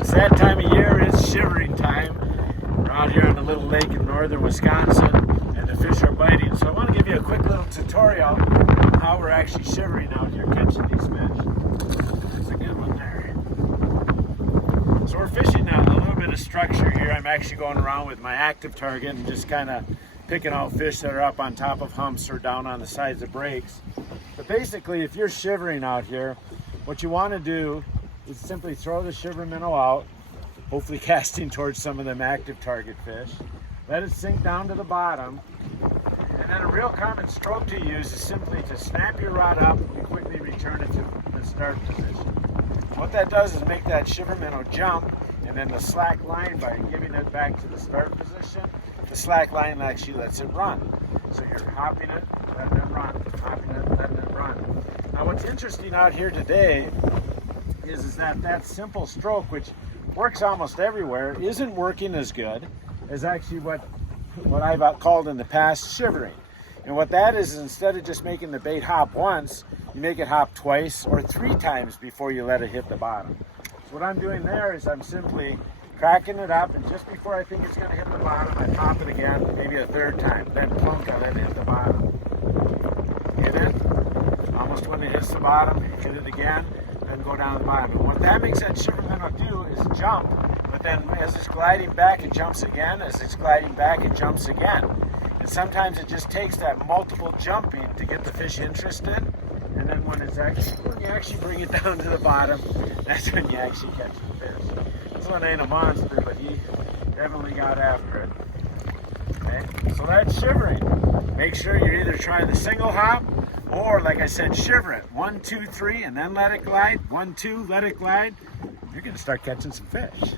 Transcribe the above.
it's that time of year. It's shivering time. We're out here on a little lake in northern Wisconsin, and the fish are biting. So I want to give you a quick little tutorial on how we're actually shivering out here catching these fish. There's a good one there. So we're fishing a little bit of structure here. I'm actually going around with my active target and just kind of picking out fish that are up on top of humps or down on the sides of breaks. But basically, if you're shivering out here, what you want to do is simply throw the shiver minnow out, hopefully casting towards some of them active target fish. Let it sink down to the bottom. And then a real common stroke to use is simply to snap your rod up and quickly return it to the start position. What that does is make that shiver minnow jump, and then the slack line, by giving it back to the start position, the slack line actually lets it run. So you're hopping it, letting it run, hopping it, letting it run. Now what's interesting out here today is that simple stroke, which works almost everywhere, isn't working as good as actually what I've called in the past shivering. And what that is instead of just making the bait hop once, you make it hop twice or 3 times before you let it hit the bottom. So what I'm doing there is I'm simply cracking it up, and just before I think it's going to hit the bottom, I pop it again, maybe a 3rd time, then plunk, I let it hit the bottom. Hit it, almost when it hits the bottom, hit it again, then go down the bottom. And what that makes that shiver minnow do is jump, but then as it's gliding back, it jumps again. As it's gliding back, it jumps again. And sometimes it just takes that multiple jumping to get the fish interested. And then when you actually bring it down to the bottom, that's when you actually catch the fish. This one ain't a monster, but he definitely got after it. Okay, so that's shivering. Make sure you're either trying the single hop, or like I said, shiver it. 1, 2, 3, and then let it glide. 1, 2, let it glide. You're going to start catching some fish.